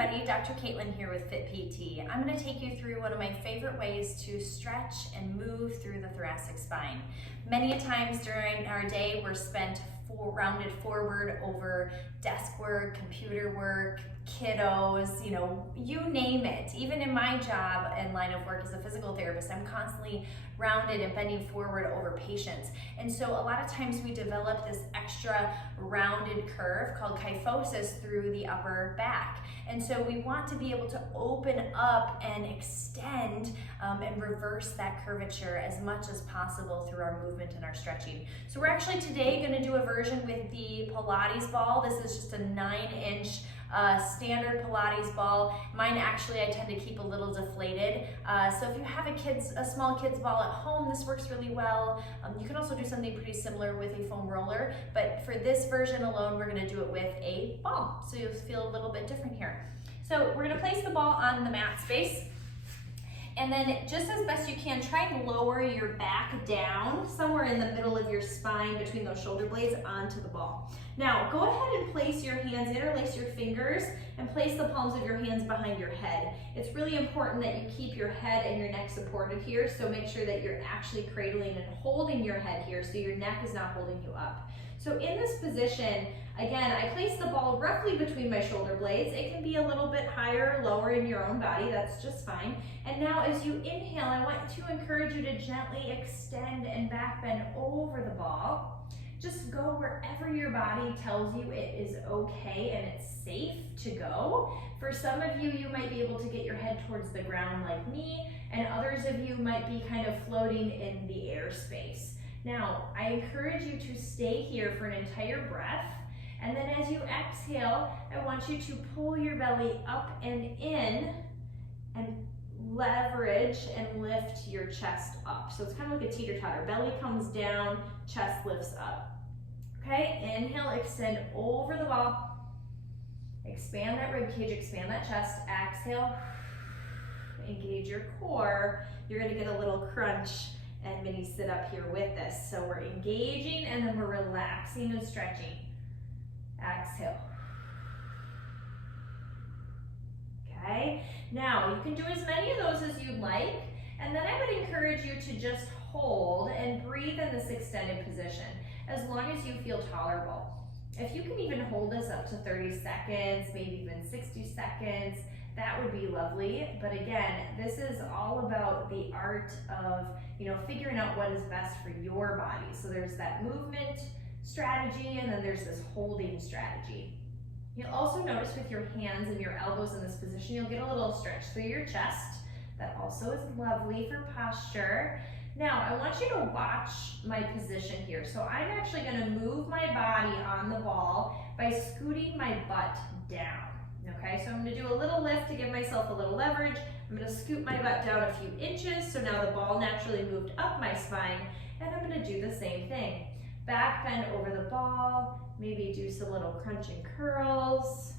everybody, Dr. Caitlin here with Fit PT. I'm going to take you through one of my favorite ways to stretch and move through the thoracic spine. Many a times during our day we're spent rounded forward over desk work, computer work, kiddos, you name it. Even in my job and line of work as a physical therapist, I'm constantly rounded and bending forward over patients. And so a lot of times we develop this extra rounded curve called kyphosis through the upper back. And so we want to be able to open up and extend and reverse that curvature as much as possible through our movement and our stretching. So we're actually today going to do a version with the Pilates ball. This is just a 9-inch standard Pilates ball. Mine actually I tend to keep a little deflated. So if you have a small kid's ball at home, this works really well. You can also do something pretty similar with a foam roller, but for this version alone, we're going to do it with a ball. So you'll feel a little bit different here. So we're going to place the ball on the mat space. And then just as best you can, try and lower your back down somewhere in the middle of your spine between those shoulder blades onto the ball. Now, go ahead and place your hands, interlace your fingers, and place the palms of your hands behind your head. It's really important that you keep your head and your neck supported here, so make sure that you're actually cradling and holding your head here so your neck is not holding you up. So in this position, again, I place the ball roughly between my shoulder blades. It can be a little bit higher or lower in your own body, that's just fine. And now as you inhale, I want to encourage you to gently extend and back bend over the ball. Just go wherever your body tells you it is okay and it's safe to go. For some of you, you might be able to get your head towards the ground like me, and others of you might be kind of floating in the airspace. Now, I encourage you to stay here for an entire breath, and then as you exhale, I want you to pull your belly up and in and leverage and lift your chest up. So it's kind of like a teeter-totter. Belly comes down, chest lifts up. Okay, inhale, extend over the ball. Expand that rib cage, expand that chest. Exhale, engage your core. You're gonna get a little crunch and mini sit up here with this. So we're engaging and then we're relaxing and stretching. Exhale. Okay, now you can do as many of those as you'd like, and then I would encourage you to just hold and breathe in this extended position as long as you feel tolerable. If you can even hold this up to 30 seconds, maybe even 60 seconds, that would be lovely. But again, this is all about the art of, figuring out what is best for your body. So there's that movement strategy, and then there's this holding strategy. You'll also notice with your hands and your elbows in this position, you'll get a little stretch through your chest. That also is lovely for posture. Now, I want you to watch my position here. So I'm actually gonna move my body on the ball by scooting my butt down. Okay, so I'm gonna do a little lift to give myself a little leverage. I'm gonna scoot my butt down a few inches, so now the ball naturally moved up my spine, and I'm gonna do the same thing. Back bend over the ball, maybe do some little crunch and curls,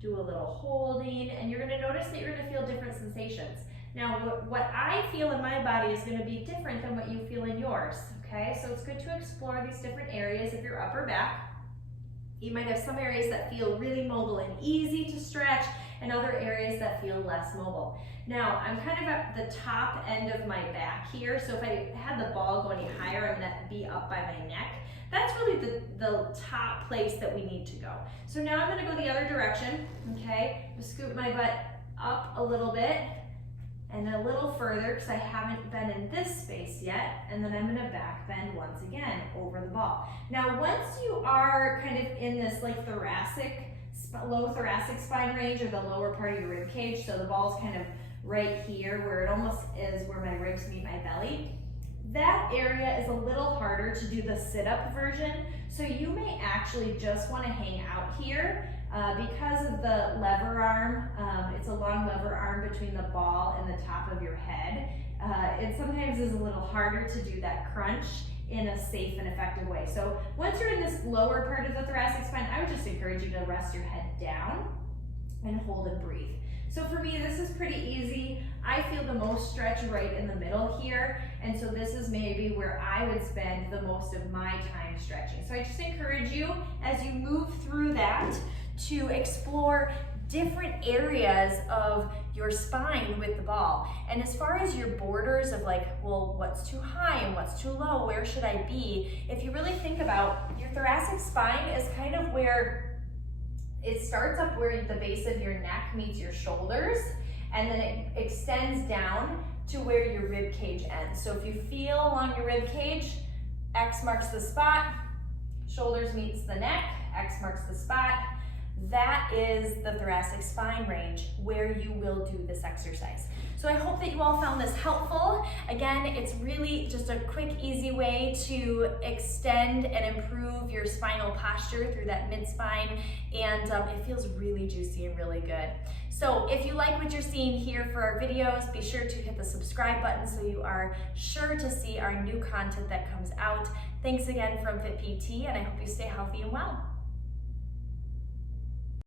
do a little holding, and you're gonna notice that you're gonna feel different sensations. Now, what I feel in my body is gonna be different than what you feel in yours, okay? So it's good to explore these different areas of your upper back. You might have some areas that feel really mobile and easy to stretch, and other areas that feel less mobile. Now, I'm kind of at the top end of my back here, so if I had the ball go any higher, I'm gonna be up by my neck. That's really the top place that we need to go. So now I'm gonna go the other direction, okay? I'm gonna scoot my butt up a little bit, and a little further, because I haven't been in this space yet, and then I'm gonna back bend once again over the ball. Now, once you are kind of in this like low thoracic spine range, or the lower part of your rib cage, so the ball's kind of right here where it almost is where my ribs meet my belly, that area is a little harder to do the sit-up version, so you may actually just wanna hang out here because of the lever arm. It's a long lever arm between the ball and the top of your head. It sometimes is a little harder to do that crunch in a safe and effective way. So once you're in this lower part of the thoracic spine, I would just encourage you to rest your head down and hold and breathe. So for me, this is pretty easy. I feel the most stretch right in the middle here, and so this is maybe where I would spend the most of my time stretching. So I just encourage you, as you move through that, to explore different areas of your spine with the ball. And as far as your borders of like, well, what's too high and what's too low, where should I be? If you really think about your thoracic spine is kind of where it starts up where the base of your neck meets your shoulders, and then it extends down to where your rib cage ends. So if you feel along your rib cage, X marks the spot, shoulders meets the neck, X marks the spot. That is the thoracic spine range where you will do this exercise. So I hope that you all found this helpful. Again, it's really just a quick, easy way to extend and improve your spinal posture through that mid-spine, and it feels really juicy and really good. So if you like what you're seeing here for our videos, be sure to hit the subscribe button so you are sure to see our new content that comes out. Thanks again from Fit PT, and I hope you stay healthy and well.